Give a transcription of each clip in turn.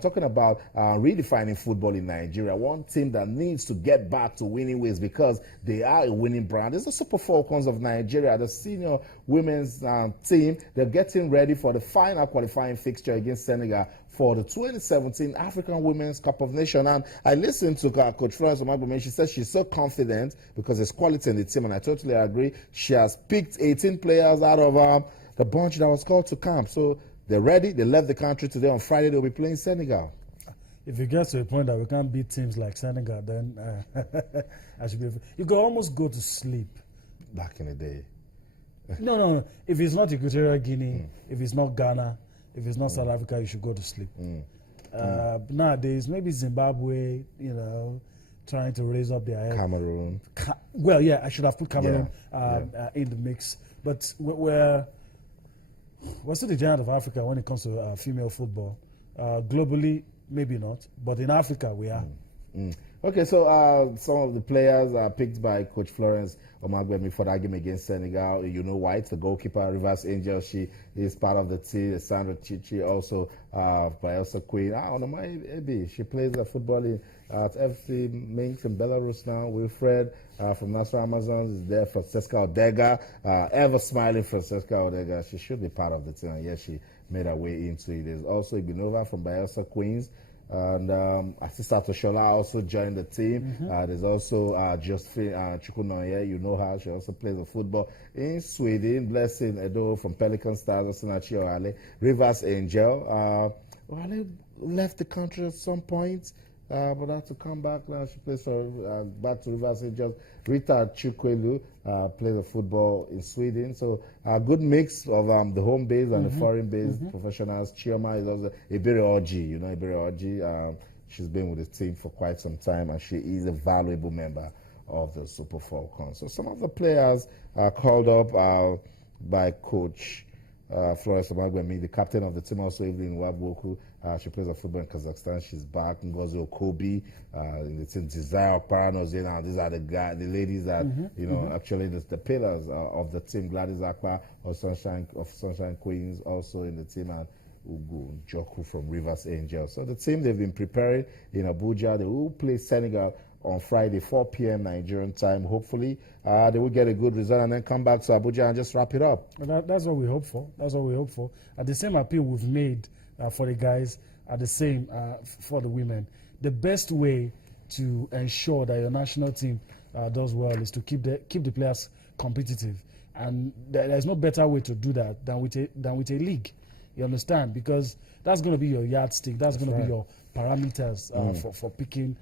Talking about redefining football in Nigeria, one team that needs to get back to winning ways because they are a winning brand is the Super Falcons of Nigeria, the senior women's team. They're getting ready for the final qualifying fixture against Senegal for the 2017 African Women's Cup of Nations. And I listened to Coach Florence Omagbemi. She says she's so confident because there's quality in the team, and I totally agree. She has picked 18 players out of the bunch that was called to camp. So they're ready. They left the country today. On Friday, they'll be playing Senegal. If it gets to a point that we can't beat teams like Senegal, then I should be. You could almost go to sleep. Back in the day. No. If it's not Equatorial Guinea, if it's not Ghana, if it's not South Africa, you should go to sleep. Nowadays, maybe Zimbabwe, trying to raise up their head. Cameroon. Well, yeah, I should have put Cameroon in the mix. But we're still the giant of Africa when it comes to female football. Globally, maybe not, but in Africa, we are. Okay, so some of the players are picked by Coach Florence Omagbemi for that game against Senegal. You know White, the goalkeeper, Rivers Angel, she is part of the team. Sandra Chichi, also by Elsa Queen. She plays football at FC Minsk in Belarus now. Wilfred from Nassau Amazons is there. Francesca Odega, ever smiling Francesca Odega. She should be part of the team, and yes, she made her way into it. There's also Ibinova from Bielsa Queens. And Asisa Toshola also joined the team. There's also Josephine Chukwunoye. You know her. She also plays football in Sweden. Blessing Edo from Pelican Stars. Osinachi Oale. Rivers Angel. Oale left the country at some point, but had to come back now. She plays for back to Rivers Angels. Rita Chukwelu plays football in Sweden. So a good mix of the home base and the foreign based professionals. Chioma is also Ebere Oji. You know Ebere Oji. She's been with the team for quite some time, and she is a valuable member of the Super Falcons. So some of the players are called up by Coach Florence Omagbemi, the captain of the team, also Evelyn Wabwoku. She plays football in Kazakhstan. She's back. Ngozi Okobi, in the team. Desire Paranozina. These are the ladies that actually the pillars of the team. Gladys Akpa of Sunshine Queens, also in the team, and Ugu Joku from Rivers Angels. So the team, they've been preparing in Abuja. They will play Senegal on Friday, 4 p.m. Nigerian time. Hopefully, they will get a good result and then come back to Abuja and just wrap it up. That's what we hope for. That's what we hope for. And the same appeal we've made for the guys are the same for the women. The best way to ensure that your national team does well is to keep the players competitive. And there's no better way to do that than with a league. You understand? Because that's going to be your yardstick. That's going to be your parameters for picking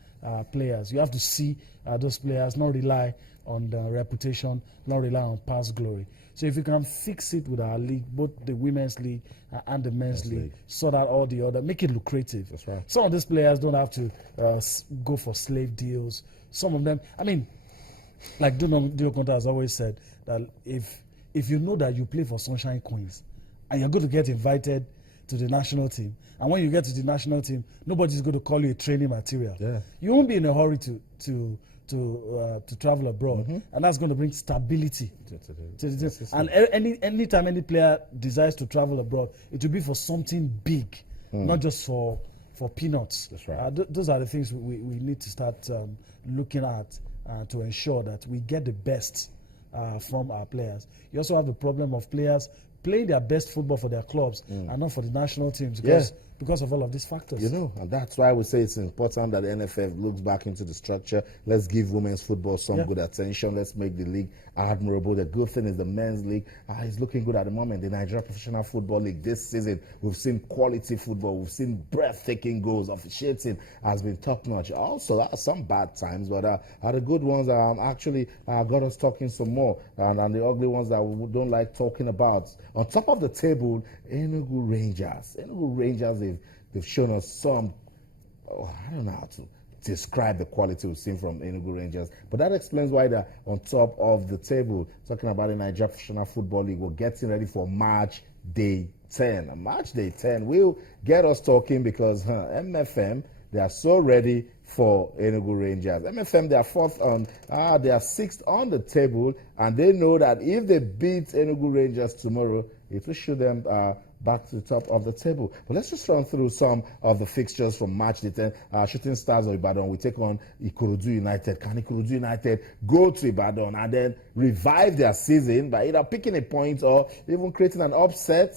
players. You have to see those players, not rely on the reputation, not rely on past glory. So if you can fix it with our league, both the women's league and the men's league, sort out all the other, make it lucrative. That's right. Some of these players don't have to go for slave deals. Some of them, like Dio Conta has always said, that if you know that you play for Sunshine Queens and you're going to get invited to the national team, and when you get to the national team, nobody's going to call you a training material. Yeah. You won't be in a hurry to travel abroad, and that's going to bring stability to the team. And anytime any player desires to travel abroad, it will be for something big, not just for peanuts. That's right. Those are the things we need to start looking at to ensure that we get the best from our players. You also have the problem of players playing their best football for their clubs and not for the national teams because of all of these factors. And that's why we say it's important that the NFF looks back into the structure. Let's give women's football some good attention. Let's make the league admirable. The good thing is the men's league is looking good at the moment. The Nigeria Professional Football League this season, we've seen quality football. We've seen breathtaking goals. Officiating has been top-notch. Also, there are some bad times, but the good ones actually got us talking some more. And the ugly ones that we don't like talking about. On top of the table, Enugu Rangers, they've shown us some, I don't know how to describe the quality we've seen from Enugu Rangers, but that explains why they're on top of the table. Talking about the Nigeria Professional Football League, we're getting ready for March Day 10. March Day 10 will get us talking because MFM, they are so ready for Enugu Rangers. MFM, they are sixth on the table, and they know that if they beat Enugu Rangers tomorrow, it will show them back to the top of the table. But let's just run through some of the fixtures from March the 10th. Shooting Stars of Ibadan will take on Ikorodu United. Can Ikorodu United go to Ibadan and then revive their season by either picking a point or even creating an upset?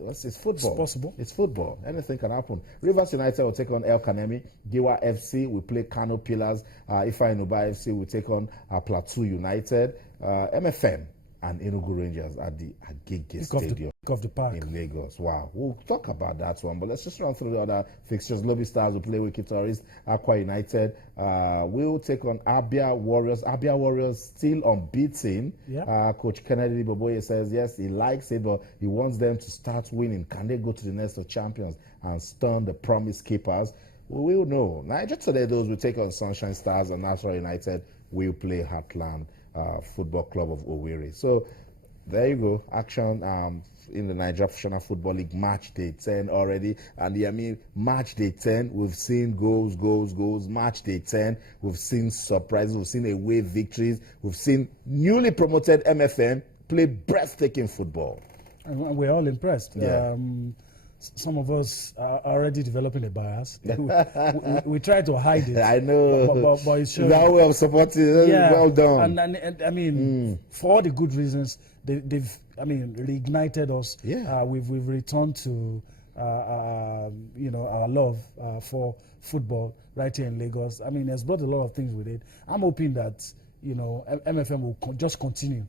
It's football. It's possible. It's football. Anything can happen. Rivers United will take on El Kanemi. Giwa FC will play Kano Pillars. Ifeanyi Uba FC will take on Plateau United. MFM and Enugu Rangers at the Agege Stadium of the park in Lagos. Wow, we'll talk about that one, but let's just run through the other fixtures. Lobby Stars will play Wiki Tourist. Aqua United will take on Abia Warriors. Abia Warriors still unbeaten. Yeah. Coach Kennedy Boboye says yes, he likes it, but he wants them to start winning. Can they go to the next of champions and stun the promise keepers? We will know. Niger today, those will take on Sunshine Stars, and National United will play Heartland Football Club of Owerri. So there you go. Action in the Nigeria Professional Football League match day 10 already. And match day 10, we've seen goals. Match day 10, we've seen surprises. We've seen away victories. We've seen newly promoted MFM play breathtaking football. And we're all impressed. Yeah. Some of us are already developing a bias. we try to hide it. I know. But it's showing. Now we have supported. Yeah. Well done. And I mean, for all the good reasons, they've reignited us. Yeah. We've returned to our love for football right here in Lagos. I mean, it's brought a lot of things with it. I'm hoping that MFM will just continue.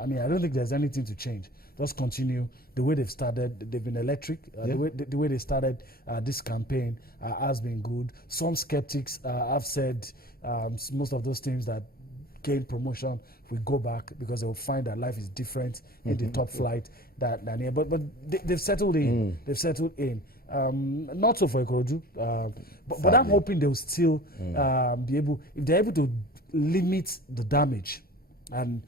I mean, I don't think there's anything to change. Just continue the way they've started. They've been electric. The way they started this campaign has been good. Some skeptics have said most of those teams that gain promotion will go back because they'll find that life is different in the top flight than here. But they've settled in. They've settled in. Not so for Ikorodu, but I'm hoping they'll still be able, if they're able to limit the damage and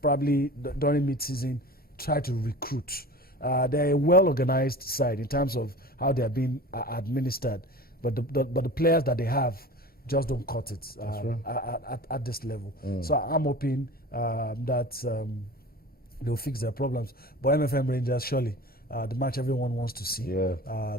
probably during mid-season try to recruit. They're a well-organized side in terms of how they are being administered, but the players that they have just don't cut it at this level. So I'm hoping that they'll fix their problems. But MFM Rangers, surely, the match everyone wants to see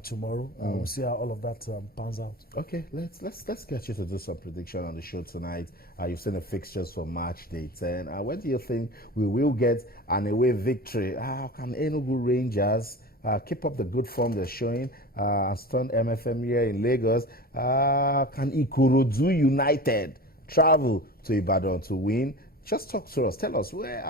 tomorrow. We'll see how all of that pans out. Okay, let's get you to do some prediction on the show tonight. You've seen the fixtures for March day 10. When do you think we will get an away victory? Can Enugu Rangers keep up the good form they're showing and stun MFM here in Lagos? Can Ikorodu United travel to Ibadan to win? Just talk to us. Tell us, where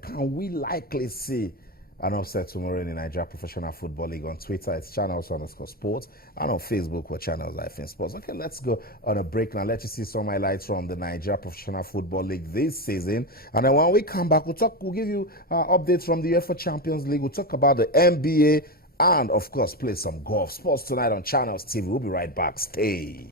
can we likely see an upset tomorrow in the Nigeria Professional Football League? On Twitter, it's channels_sports, and on Facebook, we're channels-sports. Okay, let's go on a break now. Let you see some highlights from the Nigeria Professional Football League this season. And then when we come back, we'll give you updates from the UEFA Champions League. We'll talk about the NBA and, of course, play some golf. Sports tonight on Channels TV. We'll be right back. Stay.